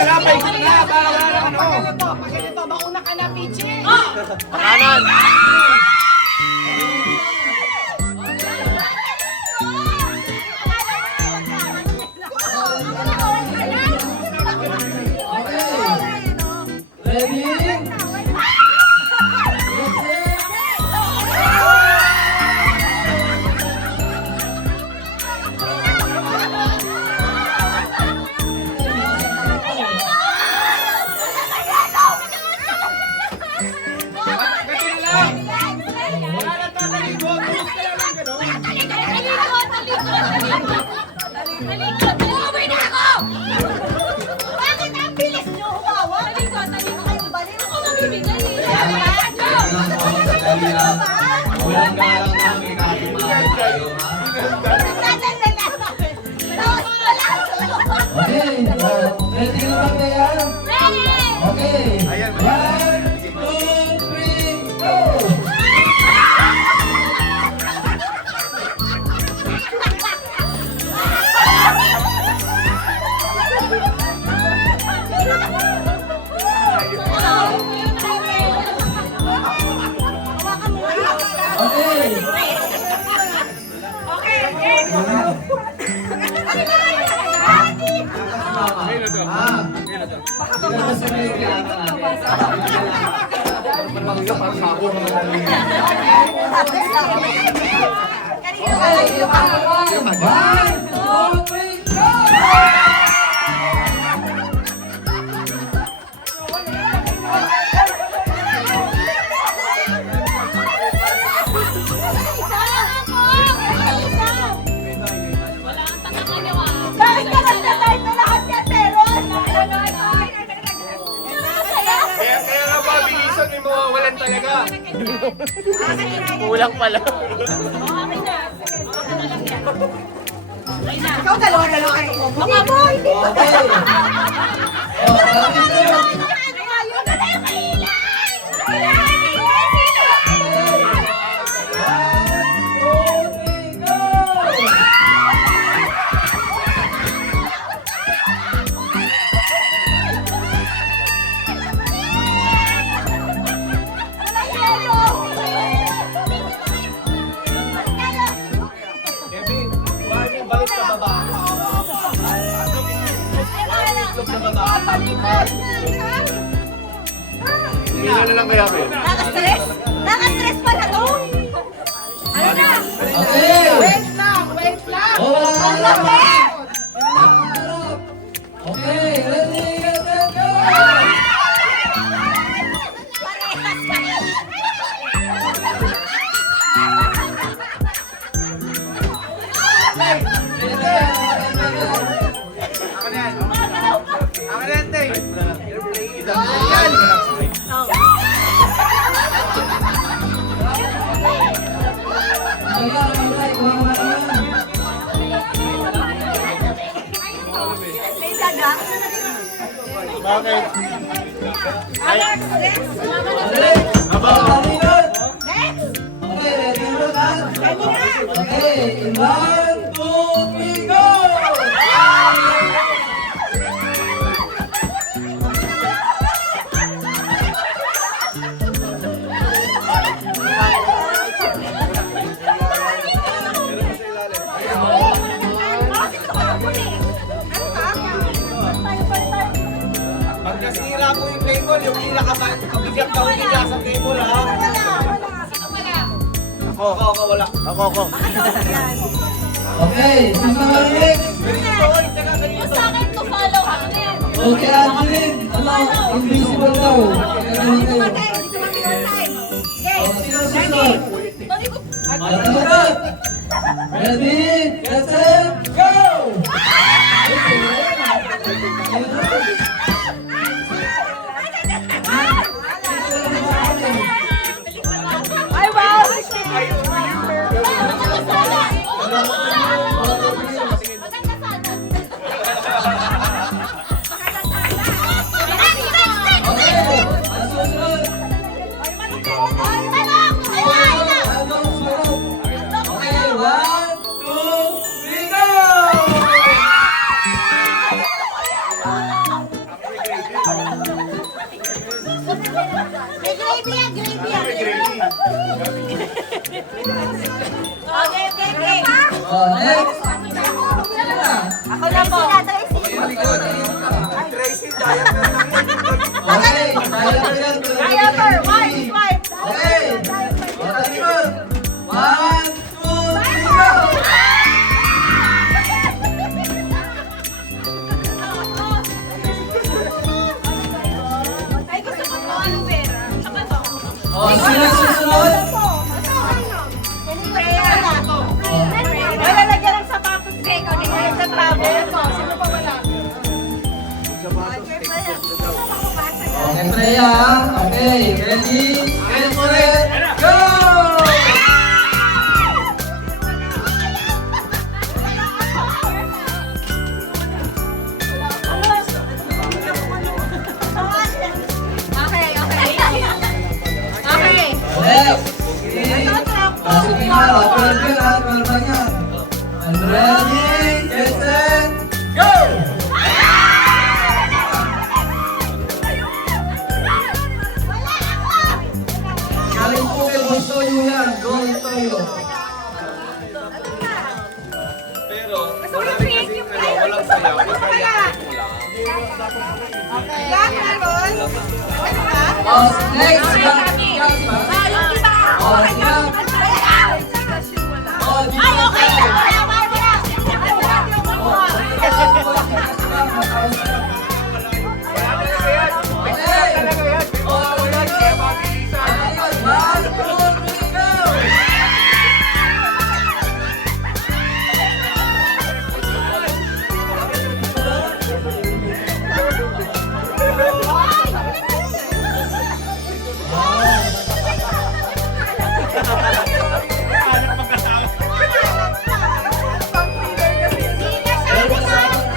na lang, paikot na. Para wala na ano. Pag ganito, mauna ka na, Pichi. Pakanan. Walang galang namin nakikipagod kayo, ha? Okay, ready na ba kaya? Okay, 1, 2, 3, go! Kaya nga ba, bilisan may mawawalan talaga. Kulang pala. Ikaw dalawa kayo. Mga boy! Hindi na lang kaya kayo. Naka-stress? Naka-stress pala to? Ano na? Okay! Wait lang, wait lang. Oh, wala ka Ang na. laki! Okay, ready, get, go! Parehas kayo. May daga. Bakit? Alex, next. Next. Okay, ready na ba? Ready na. Okay, 1, 2, 3, go! Pag nasira po yung table, yung pinakabigat daw nila sa table, ha? Ako, wala. Ako. Okay, susunod next. Sa akin to follow. Ano na yan? Okay, Angeline. Ano, invisible daw. Okay. Sino susunod? Ready, get set, go! Ay, wow! Okay, 1, 2, Oh, next. Ako na po. Tracy, diaper lang yan. Okay, diaper yan. Diaper, wipe, wipe. Okay. O, talikod. 1, 2, 3, go! Ay, gusto ko po aloe vera. Saka to. O, sino susunod? Wala lagyan ng sapatos. Okay, ikaw na yung sa travel. Sino pa wala? Okay, Freya. Okay, ready? Ready for it? Go! Okay, okay. Okay. Next. Okay. Sige nga, open ka na. Open ka. And ready, get set, go! Galing po kay Bontoyo yan. Bontoyo. Pero, Gusto ko yung creative tayo. walang sayaw. Wala. Okay. Black meron. Ano ba? Oh, next. Yung iba. Oh, siya. Oh, di Ay, ba? okay.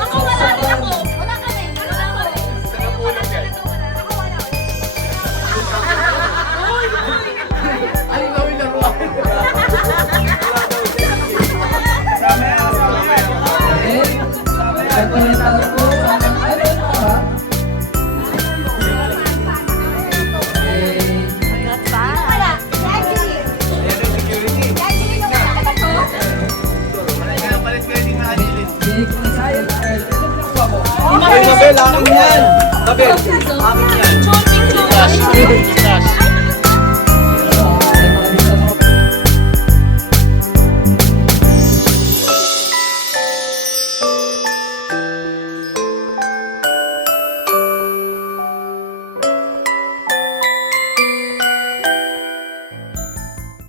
Ako wala rin ako. Wala ka rin. Wala ka rin. Ako wala. Wala. Gradually. Security. Gradually na wala ka to. Palit kayo ni Angeline. Hey, Mabel, akin yan. Mabel, akin yan. Chopping, chopping.